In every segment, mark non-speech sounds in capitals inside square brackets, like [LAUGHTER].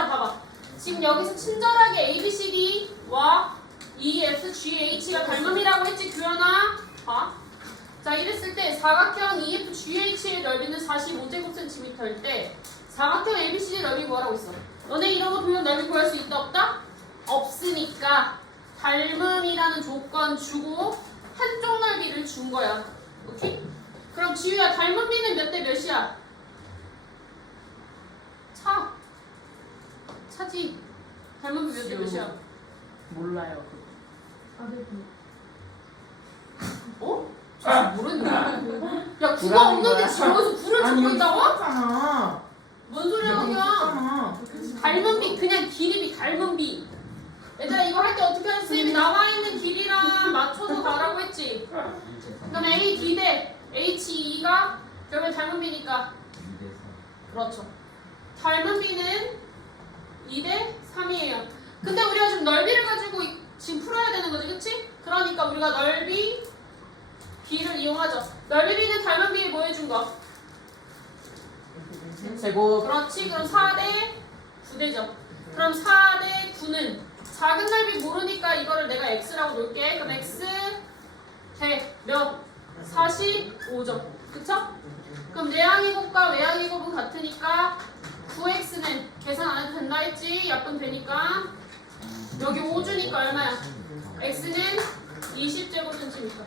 얘들아 봐봐. 지금 여기서 친절하게 A, B, C, D와 E, F, G, H가 닮음이라고 했지 규현아? 봐. 자 이랬을 때 사각형 E, F, G, H의 넓이는 45제곱센티미터일 때 사각형 A, B, C, D 넓이 뭐라고 있어? 너네 이런 거 보면 넓이 구할 수 있다 없다? 없으니까 닮음이라는 조건 주고 한쪽 넓이를 준 거야. 오케이? 그럼 지우야 닮은 비는 몇 대 몇이야? 차. 차지. 닮은 비몇대 몇이야? 몰라요. 어? 저 모르는 거야? 야 구가 없는데 거야? 지금 여기서 불을 아니 찾고 여기 있다고? 썼잖아. 뭔 소리야 여기 그냥? 썼잖아. 닮은 비 그냥 길이 비 닮은 비. 얘들아 이거 할 때 어떻게 하는 쌤이 나와 있는 길이랑 맞춰서 가라고 했지. 그럼 A D 대 H E가 결국엔 닮은 비니까 그렇죠. 닮은 비는 2대 3이에요. 근데 우리가 지금 넓이를 가지고 이- 지금 풀어야 되는 거지, 그치? 그러니까 우리가 넓이 B를 이용하죠. 넓이 B는 닮은 B 뭐 해준 거? 제곱 그렇지. 그럼 4대 9대죠. 그럼 4대 9는 작은 넓이 모르니까 이거를 내가 X라고 놓을게. 그럼 X 대 몇? 45점. 그쵸? 그럼 내항의 곱과 외항의 곱은 같으니까 9x는 계산 안 해도 된다 했지? 약분 되니까 여기 5주니까 얼마야? x는 20제곱센티미터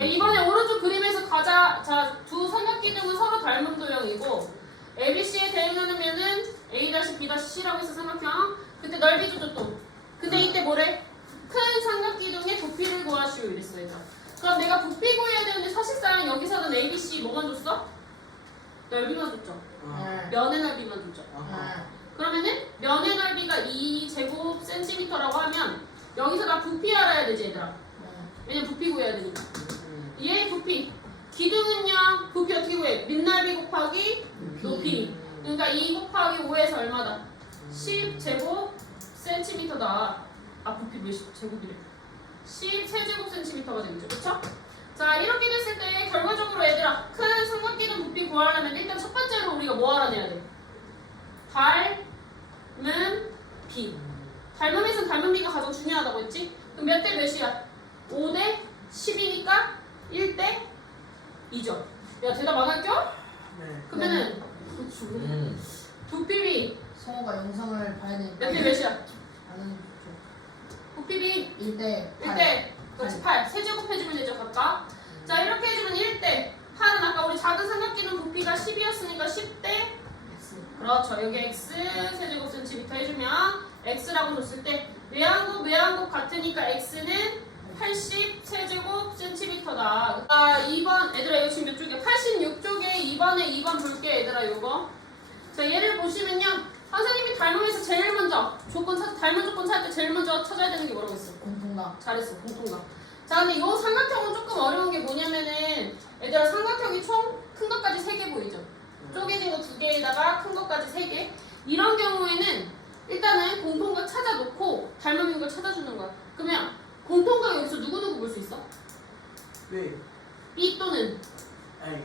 이번에 오른쪽 그림에서 가자 자두 삼각기둥은 서로 닮은 도형이고 ABC에 대응하면은 A-B-C라고 해서 삼각형 그때 넓이 또 근데 이때 뭐래? 큰 삼각기둥의 부피를 구하시오 이랬어 얘들아 그럼 내가 부피 구해야 되는데 사실상 여기서는 ABC 뭐만 줬어? 넓이 만 줬죠. 어. 면의 넓이만 줬죠. 아하. 그러면은 면의 넓이가 2 제곱 센티미터라고 하면 여기서 나 부피 알아야 되지 얘들아. 왜냐면 부피 구해야 되니까. 음. 얘 부피. 기둥은요 부피 어떻게 구해? 밑넓이 곱하기 높이. 그러니까 2 곱하기 5에서 얼마다? 10 제곱 센티미터다. 아 부피 몇 제곱이래? 10 세제곱 센티미터가 되겠죠. 그쵸? 자 이렇게 됐을 때 결과적으로 얘들아 큰 삼각기둥 부피 구하려면 일단 첫 번째로 우리가 뭐 알아내야 돼? 닮은 비 닮음에서 닮은 비가 가장 중요하다고 했지? 그럼 몇 대 몇이야? 5대 10이니까 1대 2죠 야 대답 안 할겨? 네. 그러면은 음. 부피비 성호가 영상을 봐야 되니까 몇 대 몇이야? 나는 부피비 1대 1대 그렇지 8 세제곱 해주면 되죠 각각 자 이렇게 해주면 1대 8은 아까 우리 작은 부피가 10이었으니까 10대 그렇죠. 여기 x 세제곱 센티미터 해주면 x라고 줬을 때 외항곱 외항곱 같으니까 x는 80 세제곱 센티미터다. 아 2번 얘들아 이거 지금 몇 쪽이야? 86쪽에 2번에 2번 볼게 얘들아 요거. 자 얘를 보시면요. 선생님이 닮음에서 제일 먼저 조건 찾 닮은 조건 찾을 때 제일 먼저 찾아야 되는 게 뭐라고 했어? 공통다 잘했어. 공통감. 자 근데 이 삼각형은 조금 어려운 게 뭐냐면은 얘들아 삼각형이 총 큰 것까지 3개 보이죠 쪼개진 거 두 개에다가 큰 것까지 3개 이런 경우에는 일단은 공통각 찾아놓고 닮음인 걸 찾아주는 거야 그러면 공통각 여기서 누구누구 볼 수 있어? 네. B 또는 에이.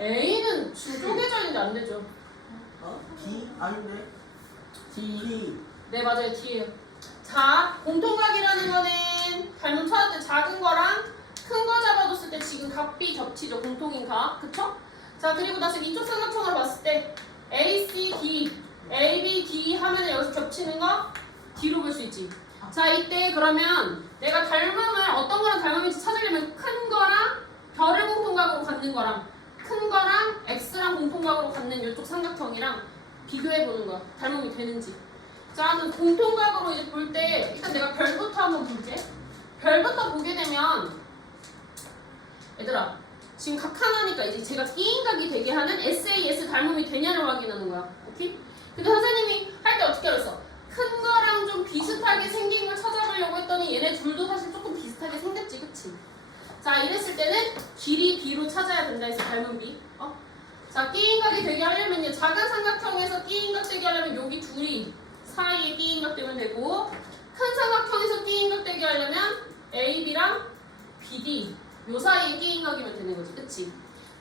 A는 지금 쪼개져 있는데 안 되죠 어? B 아닌데? D. 네 맞아요 D예요 자 공통각이라는 거는 닮은 찾을 때 작은 거랑 큰 거 잡아줬을 때 지금 각비 겹치죠. 공통인 각. 그쵸? 자 그리고 나서 이쪽 삼각형으로 봤을 때 A, C, D A, B, D 하면 여기서 겹치는 거 D로 볼 수 있지. 자 이때 그러면 내가 닮음을 어떤 거랑 닮음인지 찾으려면 큰 거랑 별을 공통각으로 갖는 거랑 큰 거랑 X랑 공통각으로 갖는 이쪽 삼각형이랑 비교해 보는 거야 닮음이 되는지. 자, 그럼 공통각으로 이제 볼 때 일단 내가 별부터 한번 볼게. 별부터 보게 되면 얘들아 지금 각 하나니까 이제 제가 끼인각이 되게 하는 SAS 닮음이 되냐를 확인하는 거야. 오케이? 근데 선생님이 할 때 어떻게 알았어? 큰 거랑 좀 비슷하게 생긴 걸 찾아보려고 했더니 얘네 둘도 사실 조금 비슷하게 생겼지, 그치? 자, 이랬을 때는 길이 B로 찾아야 된다 해서 닮은 B. 어? 자, 끼인각이 되게 하려면요. 작은 삼각형에서 끼인각 되게 하려면 여기 둘이 사이에 끼인각 되면 되고 큰 삼각형에서 끼인각 되게 하려면 AB랑 BD 요 사이에 끼인각이면 되는 거지 그치?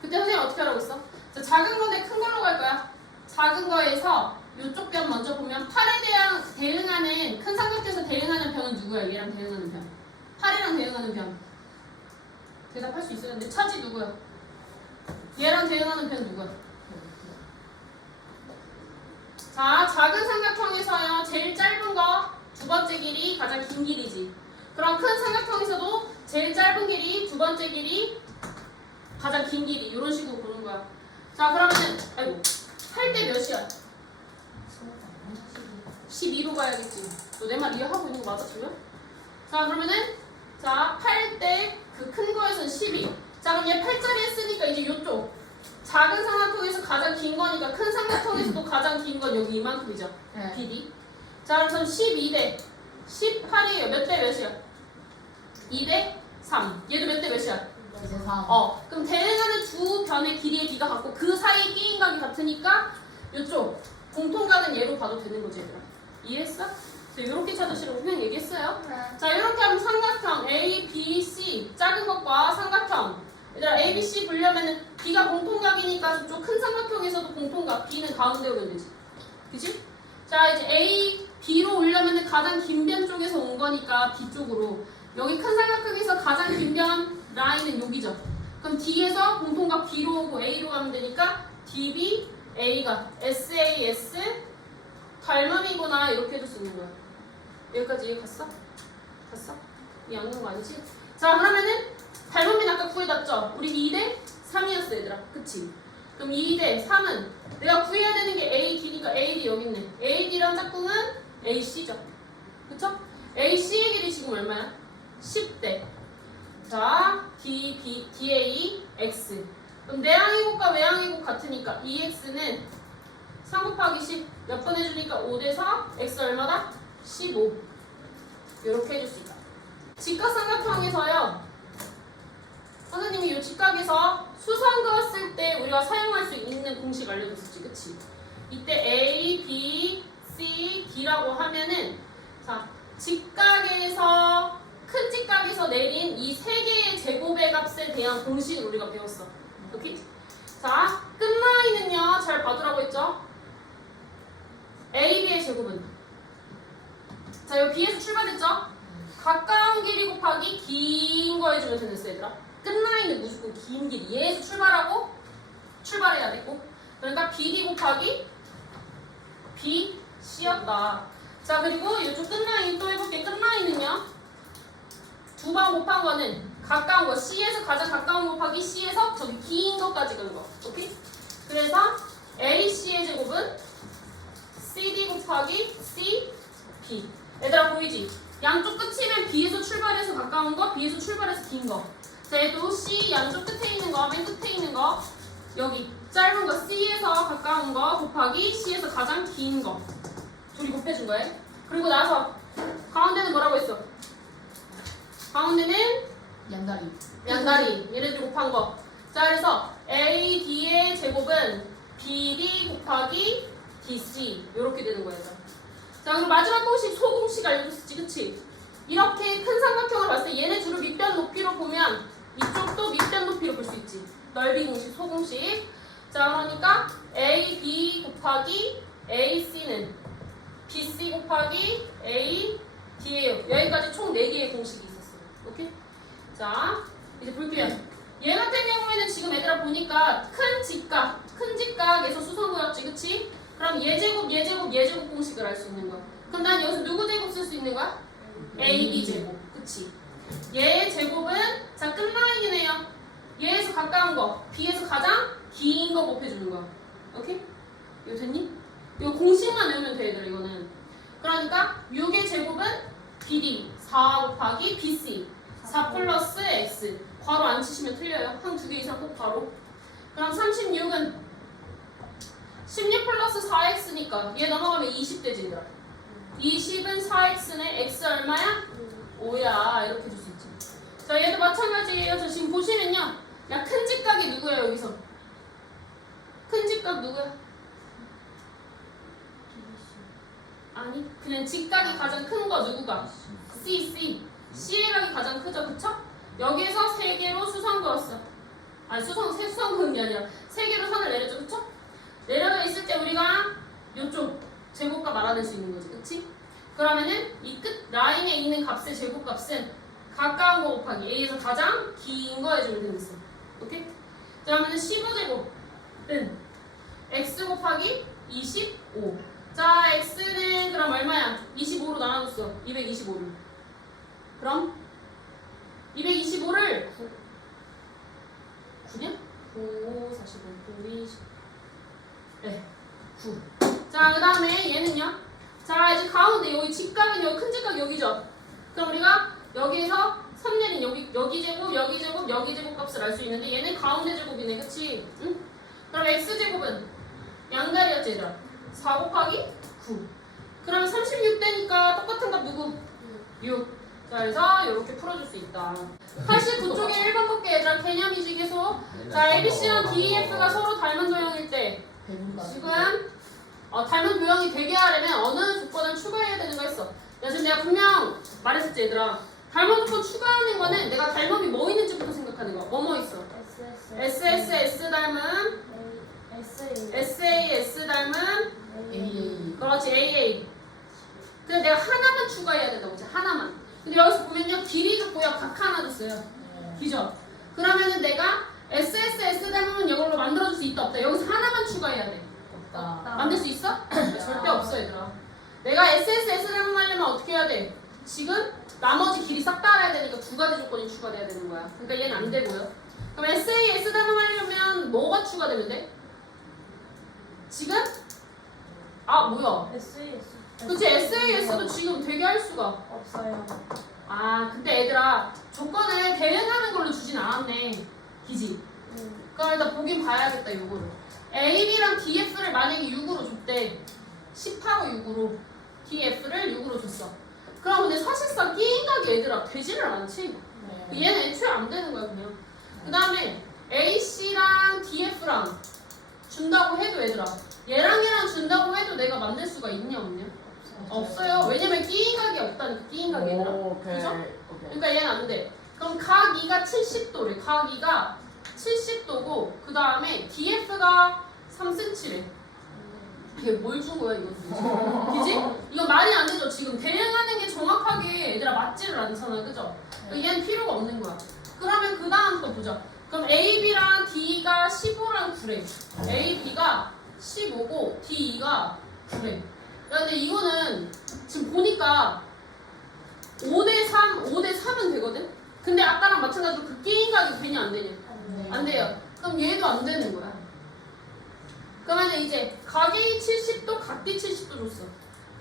그때 선생님 어떻게 하라고 했어? 자, 작은 건데 큰 걸로 갈 거야 작은 거에서 요쪽 변 먼저 보면 8에 대한 대응하는 큰 삼각형에서 대응하는 변은 누구야? 얘랑 대응하는 변. 8이랑 대응하는 변. 대답할 수 있어야 되는데 차지 누구야? 얘랑 대응하는 변 누구야? 자, 작은 삼각형에서요. 제일 짧은 거 두 번째 길이 가장 긴 길이지. 그럼 큰 삼각형에서도 제일 짧은 길이 두 번째 길이 가장 긴 길이 이런 식으로 보는 거야. 자, 그러면은 아이고 8대 몇이야? 12로 가야겠지. 너 내 말 이해하고 있는 거 맞아 지금? 자, 그러면은 자, 8대 그 큰 거에서는 12. 자, 그럼 얘 8짜리 했으니까 이제 요쪽 작은 삼각형에서 가장 긴 거니까 큰 삼각형에서도 가장 긴 건 여기 이만큼이죠. 네. BD. 자, 그래서 12대 18이에요. 몇 대 몇이야? 2대 3. 얘도 몇 대 몇이야? 이제 3. 어. 그럼 대응하는 두 변의 길이의 비가 같고 그 사이 끼인 각이 같으니까 이쪽 공통각은 얘로 봐도 되는 거지 얘들아. 이해했어? 이렇게 찾으시라고 그냥 얘기했어요. 자, 이렇게 하면 삼각형 A, B, C 작은 것과 삼각형 얘들아 A, B, C 보려면은 B가 공통각이니까 저쪽 큰 삼각형에서도 공통각 B는 가운데 오면 되지. 그치? 자, 이제 A, B로 오려면은 가장 긴 변 쪽에서 온 거니까 B 쪽으로 여기 큰 삼각형에서 가장 긴변 라인은 여기죠. 그럼 D에서 공통각 B로 오고 A로 가면 되니까 DB, A가 SAS 닮음이구나 이렇게 해줄 수 있는 거야. 여기까지 이해 갔어? 갔어? 이안간거 아니지? 자 그러면은 닮음이 아까 구해놨죠? 우리 2대 3이었어 얘들아 그치? 그럼 2대 3은 내가 구해야 되는 게 AD니까 AD 여기 있네 AD랑 짝꿍은 AC죠 그쵸? AC의 길이 지금 얼마야? 10대. 자 D, B, DA, X. 그럼 내항이곱과 외항이곱 같으니까 EX는 3 곱하기 10 몇 번 해주니까 5대 4 X 얼마다? 15 이렇게 해줄 수 있다. 직각삼각형에서요. 선생님이 이 직각에서 수선 그었을 때 우리가 사용할 수 있는 공식 알려줬었지 그치? 이때 A, B, C, D라고 하면은 자 직각에서 큰 직각에서 내린 이 세 개의 제곱의 값에 대한 공식을 우리가 배웠어. 오케이? 자 끝라인은요. 잘 봐두라고 했죠? AB의 제곱은? 자 여기 B에서 출발했죠? 가까운 길이 곱하기 긴 거 해주면 되겠어 얘들아. 끝라인은 무조건 긴 길이. 얘에서 출발하고 출발해야 되고. 그러니까 BD 곱하기 BC였다. 자 그리고 이쪽 끝라인 또 해볼게. 끝라인은요 두번 곱한 거는 가까운 거 C에서 가장 가까운 거 곱하기 C에서 저기 긴 거까지 간거 오케이? 그래서 AC의 제곱은 CD 곱하기 C, B. 얘들아 보이지? 양쪽 끝이면 B에서 출발해서 가까운 거, B에서 출발해서 긴 거. 자, 얘도 C 양쪽 끝에 있는 거, 맨 끝에 있는 거. 여기 짧은 거 C에서 가까운 거 곱하기 C에서 가장 긴 거. 둘이 곱해준 거예요. 그리고 나서 가운데는 뭐라고 했어? 가운데는 양다리. 양다리 얘네들 곱한 거. 자 그래서 AD의 제곱은 BD 곱하기 DC 이렇게 되는 거예요. 자 그럼 마지막 공식 소공식 알려줬었지 그치? 이렇게 큰 삼각형을 봤을 때 얘네 주로 밑변 높이로 보면 이쪽도 밑변 높이로 볼 수 있지. 넓이 공식 소공식. 자 그러니까 AB 곱하기 AC는 BC 곱하기 AD예요. 여기까지 총 4개의 공식이 있었어요. 자, 이제 볼게요. 얘 같은 경우에는 지금 얘들아 보니까 큰 직각, 큰 직각에서 수성구였지, 그치? 그럼 얘 제곱, 얘 제곱, 얘 제곱 공식을 알 수 있는 거야. 그럼 난 여기서 누구 제곱 쓸 수 있는 거야? A, B 제곱, 그치? 얘 제곱은 자 끝라인이네요. 얘에서 가까운 거, B에서 가장 긴 거 곱해주는 거야. 오케이? 이거 됐니? 이거 공식만 외우면 돼, 얘들아, 이거는. 그러니까 6의 제곱은 BD 4 곱하기 BC 4 플러스 X 괄호 안 치시면 틀려요. 한 두 개 이상 꼭 괄호. 그럼 36은 16 플러스 4X니까 얘 넘어가면 20되지 얘들아. 20은 4X네 X 얼마야? 5야 이렇게 줄 수 있지. 자 얘도 마찬가지예요. 저 지금 보시면요. 야큰 직각이 누구야 여기서? 큰 직각 누구야? 아니 그냥 직각이 가장 큰 거 누구가? C, C. C의 각이 가장 크죠, 그쵸? 여기에서 세 개로 수선 그었어. 아니 수선 세 수선 그은 게 아니라 세 개로 선을 내렸죠, 그쵸? 내려져 있을 때 우리가 요쪽 제곱값 알아낼 수 있는 거지, 그치? 그러면은 이 끝 라인에 있는 값의 제곱값은 가까운 거 곱하기 A에서 가장 긴 거 해주면 되겠어. 오케이? 그러면은 15제곱은 x 곱하기 25. 자, x는 그럼 얼마야? 25로 나눠줬어. 225를. 그럼 225를 9. 9냐? 9, 45, 9, 20. 네, 9. 자, 그 다음에 얘는요? 자, 이제 가운데 여기 직각은 여기 큰 직각 여기죠? 그럼 우리가 여기에서 3내린 여기, 여기 제곱, 여기 제곱, 여기 제곱 값을 알 수 있는데 얘는 가운데 제곱이네, 그치? 응? 그럼 x제곱은 양다리였지, 얘들아? 4 곱하기 9. 그럼 36되니까 똑같은 값 누구? 6. 자, 그래서 이렇게 풀어줄 수 있다. 89쪽에 1번 볼게, 얘들아. 개념이지, 계속. 자, ABC랑 DEF가 서로 닮은 도형일 때. 지금 어, 닮은 도형이 되게 하려면 어느 조건을 추가해야 되는 거 했어. 야, 지금 내가 분명 말했었지, 얘들아. 닮은 조건 추가하는 거는 내가 닮음이 뭐 있는지부터 생각하는 거야. 뭐뭐 있어? S, S, S 닮은, S, A, S 닮은, AA. 그렇지, A, A. 근데 내가 하나만 추가해야 된다고, 이제 하나만. 근데 여기서 보면요, 길이 같고요, 각 하나 줬어요. 네. 기죠? 그러면은 내가 S, S, S 닮으면 이걸로 만들어줄 수 있다, 없다. 여기서 하나만 추가해야 돼. 없다. 만들 수 있어? [COUGHS] 절대 없어 얘들아 내가 SSS 닮음 하려면 어떻게 해야 돼? 지금 나머지 길이 싹 다 알아야 되니까 두 가지 조건이 추가돼야 되는 거야 그러니까 얘는 안 되고요 그럼 SA, S 닮음 하려면 뭐가 추가되면 돼? 지금? 아 뭐야 그치 SAS도 지금 되게 할 수가 없어요. 아 근데 얘들아 조건을 대응하는 걸로 주진 않았네. 기지? 그럼 일단 보긴 봐야겠다 요거를. AB랑 DF를 만약에 6으로 줬대. 10하고 6으로 DF를 6으로 줬어. 그럼 근데 사실상 끼인각이 얘들아 되지를 않지. 네. 얘는 애초에 안 되는 거야 그냥. 그 다음에 AC랑 DF랑 준다고 해도 얘들아 얘랑 얘랑 준다고 해도 내가 만들 수가 있냐 없냐 없어요 왜냐면 끼인각이 없다니까 끼인각이 얘들아 오케이. 그죠? 오케이. 그러니까 얘는 안 돼. 그럼 각 2가 70도래. 각 2가 70도고 그 다음에 DF가 3cm래. 이게 뭘 준 거야 이거 도대체? 그지? 이거 말이 안 되죠. 지금 대응하는 게 정확하게 얘들아 맞지를 않잖아, 그죠? 그러니까 얘는 필요가 없는 거야. 그러면 그 다음 거 보자. 그럼 AB랑 D가 15랑 9래. AB가 15고 D2가 9래. 야, 근데 이거는 지금 보니까 5대 3, 5대 3은 되거든? 근데 아까랑 마찬가지로 그 게임 각이 되냐 안 되냐? 네. 안 돼요. 그럼 얘도 안 되는 거야. 그러면 이제 각이 70도, 각비 70도 줬어.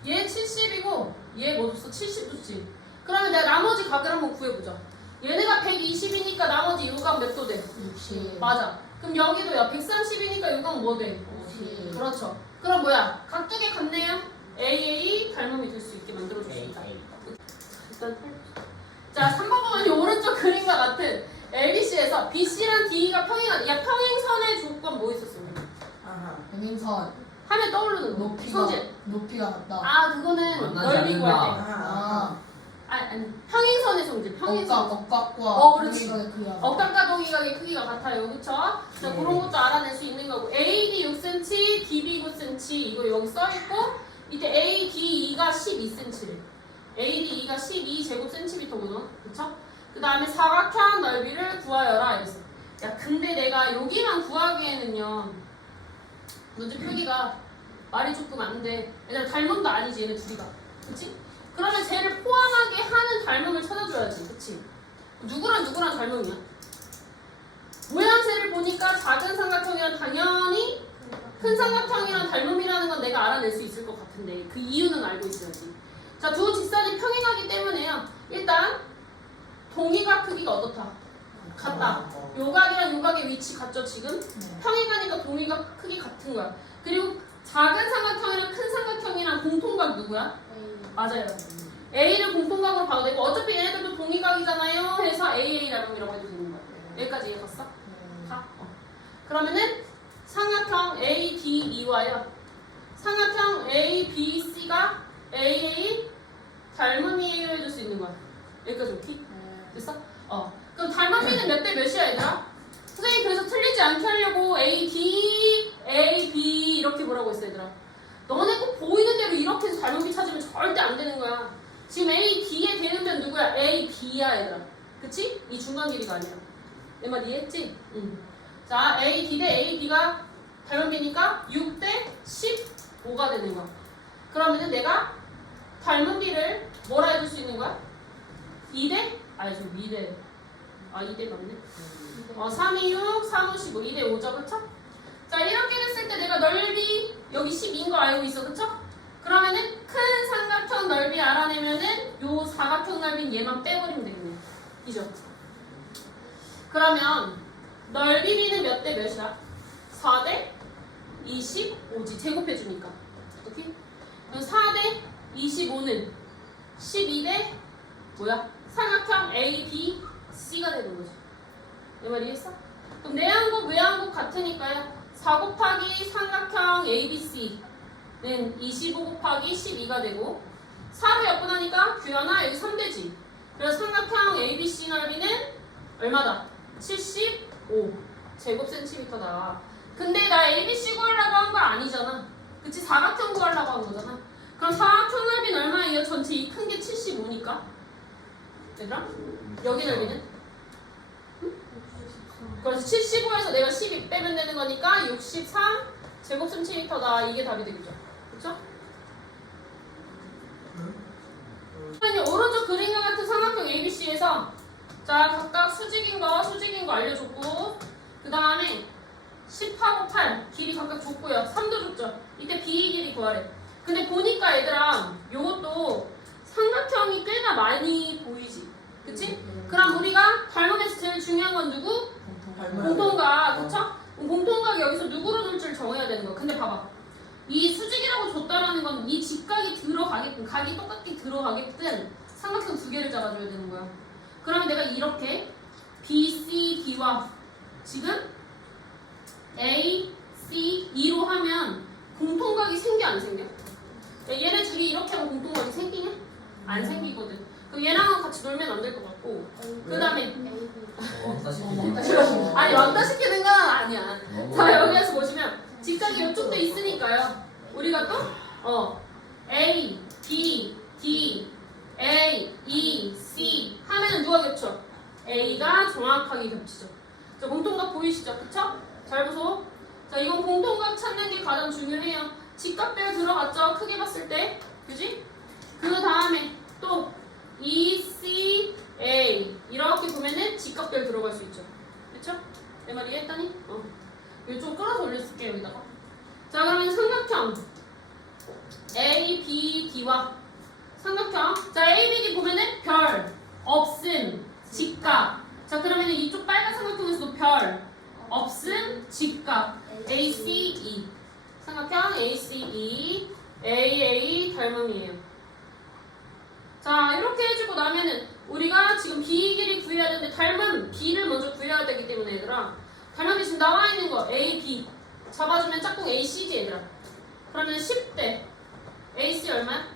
얘 70이고 얘 뭐 줬어? 70 줬지. 그러면 내가 나머지 각을 한번 구해보자. 얘네가 120이니까 나머지 요각 몇 도 돼? 60. 맞아. 그럼 여기도야 130이니까 요각 뭐 돼? 50. 그렇죠. 그럼 뭐야? 각두개 같네요. AA 닮음이 될 수 있게 만들어줬습니다. 일단. 자, 3번 보면 이 오른쪽 그림과 같은 LBC에서 BC랑 D가 평행, 야 평행선의 조건 뭐 있었어? 아하. 평행선. 하면 떠오르는 거. 높이가 성질. 높이가 같다. 아, 그거는 만나지 넓이 구할 때. 않는다. 아. 아, 아니, 평행선의 성질. 평행선. 억각과 어, 그렇지. 평행선의 크기가 억각과 동의각의 크기가 같아요. 그쵸? 자, 네. 그런 것도 알아낼 수 있는 거고. AD 6cm, DB 9cm. 이거 여기 써있고, 이때 ADE가 12cm래. ADE가 12 제곱센티미터구나. 그쵸? 그 다음에 사각형 넓이를 구하여라. 이랬어. 야, 근데 내가 여기만 구하기에는요. 문제 표기가 말이 조금 안 돼. 얘들 닮음도 아니지, 얘네 둘이가. 그치? 그러면 쟤를 포함하게 하는 닮음을 찾아줘야지. 그치? 누구랑 누구랑 닮음이야? 모양새를 보니까 작은 삼각형이랑 당연히 큰 삼각형이랑 닮음이라는 건 내가 알아낼 수 있을 것 같 은데 그 이유는 알고 있어야지. 자, 두 직선이 평행하기 때문에요. 일단 동의각 크기가 어떻다? 같다. 요각이랑 요각의 위치 같죠, 지금? 네. 평행하니까 동의각 크기 같은 거야. 그리고 작은 삼각형이랑 큰 삼각형이랑 공통각 누구야? 맞아요. A를 공통각으로 봐도 되고 어차피 얘네들도 동의각이잖아요. 해서 AA 닮음이라고 해도 되는 거야. 여기까지 이해 갔어? 네. 가. 어. 그러면은 삼각형 ADE와요. 삼각형 ABC가 AA 닮음이에요 해줄 수 있는 거야. 여기까지 오케이? 네. 됐어? 어. 그럼 닮음비는 몇 대 몇이야 얘들아? 선생님 그래서 틀리지 않게 하려고 A, D, A, B 이렇게 보라고 했어 얘들아. 너네 꼭 보이는 대로 이렇게 해서 닮은비 찾으면 절대 안 되는 거야. 지금 A, B의 대응변 누구야? A, B야 얘들아. 그치? 이 중간 길이가 아니라. 내말 이해했지? 응. 자, A, D 대 A, B가 닮은비니까 6 대 15가 되는 거야. 그러면은 내가 닮은 비를 뭐라 해줄 수 있는 거야? 2대? 아니, 저 2대. 아, 2대 맞네. 어, 3, 2, 6, 3, 5, 15. 2대 5죠, 그쵸? 자, 이렇게 됐을 때 내가 넓이 여기 12인 거 알고 있어, 그쵸? 그러면은 큰 삼각형 넓이 알아내면은 요 사각형 넓이는 얘만 빼버리면 되겠네. 이죠? 그러면 넓이 비는 몇 대 몇이야? 4대 25지. 제곱해주니까. 오케이? 그럼 4대 25는 12대 뭐야? 삼각형 A, B, C가 되는 거지. 내 말 이해했어? 그럼 내항국, 외항국 같으니까요. 4 곱하기 삼각형 ABC는 25 곱하기 12가 되고 4로 약분하니까 규현아 여기 3되지. 그래서 삼각형 ABC 넓이는 얼마다? 75 제곱센티미터다. 근데 나 ABC 구하려고 한거 아니잖아. 그치? 사각형 구하려고 한 거잖아. 그럼 사각형 넓이는 얼마예요? 전체 이 큰 게 75니까. 얘들아? 여기 넓이는? 그래서 75에서 내가 12 빼면 되는 거니까 63 제곱 센티미터다. 이게 답이 되겠죠. 그쵸? 아니 오른쪽 그림과 같은 삼각형 ABC에서 자 각각 수직인 거 수직인 거 알려줬고 그 다음에 10하고 8 길이 각각 줬고요. 3도 줬죠. 이때 B 길이 구하래. 근데 보니까 얘들아 요것도 삼각형이 꽤나 많이 보이지. 그치? 그럼 우리가 닮음에서 제일 중요한 건 누구? 공통각 그쵸? 공통각 여기서 누구로 둘지를 정해야 되는 거야 근데 봐봐. 이 수직이라고 줬다라는 건 이 직각이 들어가게끔 각이 똑같게 들어가게끔 삼각형 두 개를 잡아줘야 되는 거야. 그러면 내가 이렇게 B, C, D와 지금 A, C, E로 하면 공통각이 생겨 안 생겨? 야, 얘네 둘이 이렇게 하면 공통각이 생기냐? 안 생기거든. 그럼 얘랑은 같이 놀면 안 될 것 같고. 그 다음에 [LAUGHS] 아니 왕따 시키는 건 아니야. 자 여기에서 보시면 직각이 이쪽도 있으니까요. 우리가 또 어, A, B, D, A, E, C 하면은 누가 겹쳐? A가 정확하게 겹치죠. 자 공통각 보이시죠? 그쵸? 잘 보소 자 이건 공통각 찾는 게 가장 중요해요 직각대가 들어갔죠? 크게 봤을 때 그지? 그 다음에 또 E, C, A 이렇게 보면은 직각별 들어갈 수 있죠 그쵸? 내 말 이해했다니? 어. 이거 좀 끌어서 올려줄게요 여기다가 자 그러면 삼각형 A, B, D와 삼각형 자 A, B, D 보면은 별, 없음, 직각 자 그러면은 이쪽 빨간 삼각형에서도 별, 없음, 직각 A, C, E. 삼각형 A, C, E. A, A 닮음이에요. 자 이렇게 해주고 나면은 우리가 지금 B 길이 구해야 되는데 닮은 B를 먼저 구해야 되기 때문에 얘들아. 닮음이 지금 나와 있는 거 A, B. 잡아주면 짝꿍 A, C지 얘들아. 그러면 10대. AC 얼마?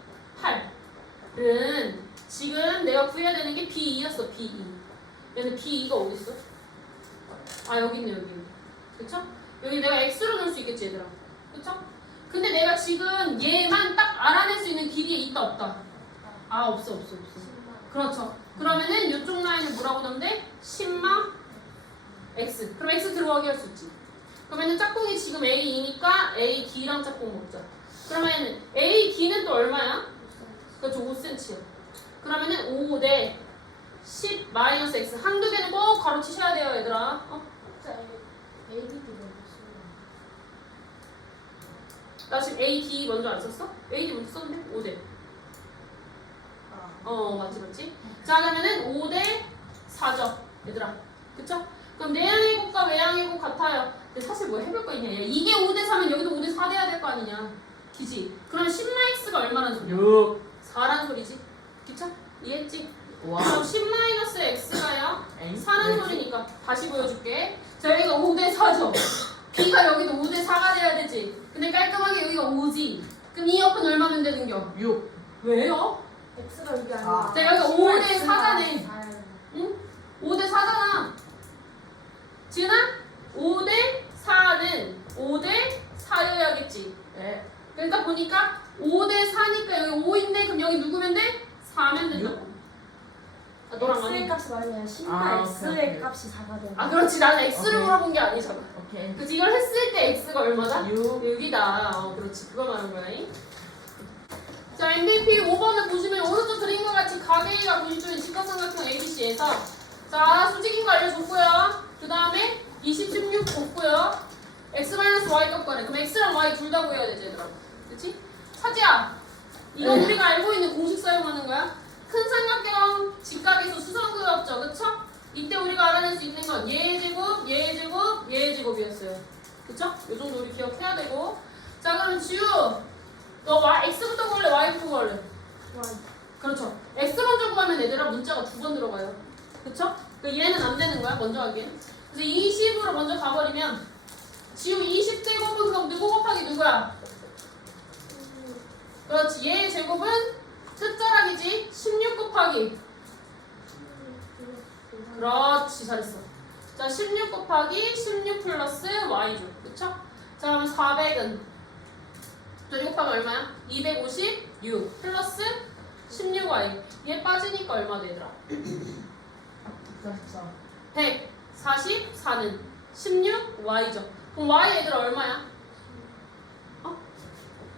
8은 지금 내가 구해야 되는 게 B2였어 B2 얘는 B2가 어딨어? 아 여기 있네 여기 그쵸? 여기 내가 X로 넣을 수 있겠지 얘들아 그쵸? 근데 내가 지금 얘만 딱 알아낼 수 있는 길이에 있다 없다? 아 없어 없어 없어 그렇죠 그러면은 이쪽 라인을 뭐라고 돼? 신마 X 그럼 X 들어가게 할 수 있지 그러면은 짝꿍이 지금 A이니까 A, D랑 짝꿍 먹자 그러면 A, D는 또 얼마야? 그렇죠 5cm야 그러면은 5 대 10 마이너스 X 한두 개는 꼭 가로치셔야 돼요 얘들아 어? 나 지금 A, D 먼저 안 썼어? A, D 먼저 썼는데? 5대 어 맞지 맞지 자 그러면은 5대 4죠 얘들아 그쵸? 그럼 내양의 곱과 외양의 곱 같아요 근데 사실 뭐 해볼 거 있냐 얘. 이게 5대 4면 여기도 5대 4 돼야 될 거 아니냐 그지? 그럼 10마이스가 얼마라는 소리야? 6 4라는 소리지 그쵸? 이해했지? 와 그럼 10 마이너스 x가요 엥? 4라는 왜지? 소리니까 다시 보여줄게 자 여기가 5대 4죠 그러니까 여기도 5대 4가 돼야 되지. 근데 깔끔하게 여기가 5지. 그럼 이 옆은 얼마면 되는겨? 6. 왜요? X가 여기 아, 아니야. 자, 여기 5대 4가네. 응? 5대 4잖아. 지은아? 5대 4는 5대 4여야겠지. 네. 예. 그러니까 보니까 5대 4니까 여기 5인데 그럼 여기 누구면 돼? 4면 된다고. 아, 너랑 X의 안 해. 값이 많으면 10나 아, X의 오케이, 오케이. 값이 작아져. 아 그렇지 나는 X를 오케이. 물어본 게 아니잖아. 오케이. 그치 이걸 했을 때 x가 얼마다? 6. 6이다 어 그렇지 그거 말하는 거야 자 MVP 5번을 보시면 오른쪽 그림과 같이 가게가 90도인 직각삼각형 ABC에서 자 수직인 거 알려줬고요 그 다음에 20, 16 줬고요 x-y 값 구하래 그럼 x랑 y 둘 다 구해야 되지 얘들아 그치? 차지야 이거 네. 우리가 알고 있는 공식 사용하는 거야 큰 삼각형 직각에서 수선그었죠 그쵸? 이때 우리가 알아낼 수 있는 건 얘의 제곱, 얘의 제곱, 얘의 제곱이었어요 그쵸? 요 정도 우리 기억해야 되고 자 그럼 지우 너 y, x부터 구할래 y부터 구할래? Y. 그렇죠 x 먼저 구하면 얘들아 문자가 두 번 들어가요 그쵸? 그 얘는 안 되는 거야 먼저 하기엔 그래서 20으로 먼저 가버리면 지우 20 제곱은 그럼 누구 곱하기 누구야? 그렇지 얘의 제곱은 끝자락이지 16 곱하기 그렇지 잘했어 자 16 곱하기 16 플러스 y죠 그쵸? 자 그럼 400은 저기 곱하면 얼마야? 256 플러스 16y 얘 빠지니까 얼마 되더라? 44. 144는 16y죠 그럼 y 얘들아 얼마야? 어?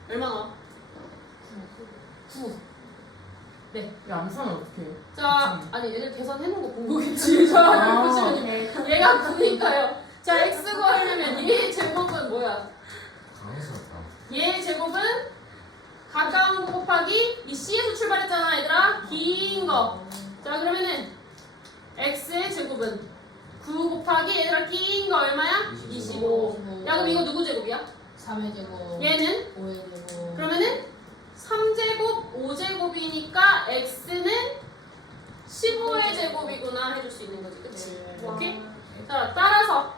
얼마 나와? 9 네. 양산 어떻게 해? 자, 아니 얘들 계산해놓은 거 본 거겠지. 자, 아. 보시면 얘가 9니까요. 자, x 구하려면 얘의 제곱은 뭐야? 당황스럽다. 얘의 제곱은 가까운 거 곱하기 이 c에서 출발했잖아, 얘들아. 긴 거. 자, 그러면은 x의 제곱은 9 곱하기 얘들아 긴 거 얼마야? 25. 야, 그럼 이거 누구 제곱이야? 3의 제곱. 얘는 5의 제곱. 그러면은 3제곱, 5제곱이니까 x는 15의 제곱이구나 해줄 수 있는 거지, 그치? 네. 오케이? 자, 따라서.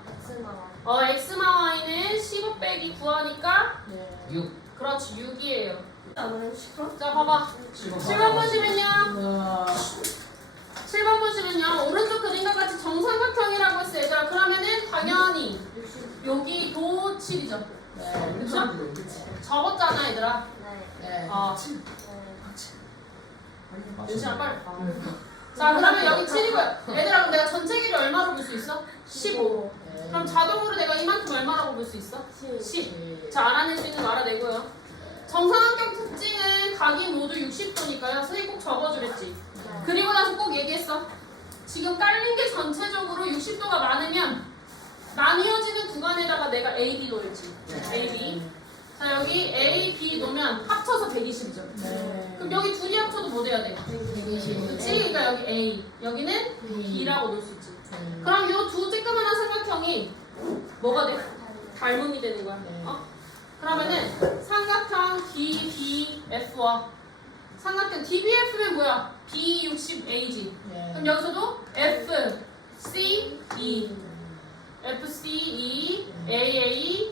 어, x마 y는 15 빼기 9하니까 네. 6. 그렇지, 6이에요. 나는 10번? 자, 봐봐. 7번 보시면요. 우와. 7번 보시면요. 오른쪽 그림과 같이 정삼각형이라고 했어요. 얘들아, 그러면은 당연히 여기 도 7이죠. 네. 그쵸? 접었잖아, 얘들아. 네. 네. 어, 네. 윤시아 빨리. 네. 자, 그러면 여기 7이고요. 얘들아, 그럼 내가 전체 길이 얼마로 볼 수 있어? 15. 네. 그럼 자동으로 내가 이만큼 얼마라고 볼 수 있어? 10. 10. 자, 알아낼 수 있는 거 알아내고요. 정삼각형 특징은 각이 모두 60도니까요. 선생님 꼭 적어주랬지. 네. 그리고 나서 꼭 얘기했어. 지금 깔린 게 전체적으로 60도가 많으면 나뉘어지는 구간에다가 내가 A, B 놓을지. A, B. 자, 여기 A, B 놓으면 합쳐서 120이죠. 네. 그럼 여기 둘이 합쳐도 뭐 돼야 돼? 120. 그치? 그러니까 여기 A, 여기는 B라고 놓을 수 있지. 네. 그럼 이두 쬐끄만한 삼각형이 뭐가 돼? 닮음이 되는 거야. 네. 어? 그러면은 삼각형 DBF와 삼각형 DBF면 뭐야? B60AG. 네. 그럼 여기서도 F, C, E, F, C, E, A, A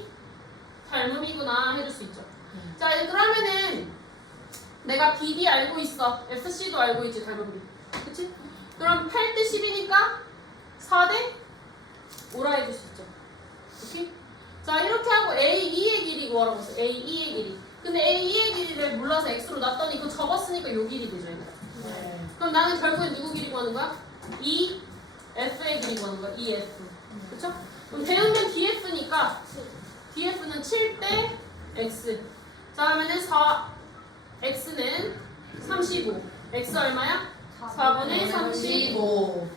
닮음이구나 해줄 수 있죠. 자, 이제 그러면은 내가 BD 알고 있어. FC도 알고 있지, 닮음비. 그치? 그럼 8대 10이니까 4대 5라 해줄 수 있죠. 오케이? 자, 이렇게 하고 A2의 길이 구하라고 했어. A2의 길이. 근데 A2의 길이를 몰라서 X로 놨더니 이거 접었으니까 요 길이 되죠. 네. 그럼 나는 결국엔 누구 길이 구하는 거야? E, F의 길이 구하는 거야. E, F. 그쵸? 그럼 대응면 DF니까 DF는 7대 X. 자, 하면은 4, X는 35. X 얼마야? 4분의 35. 35.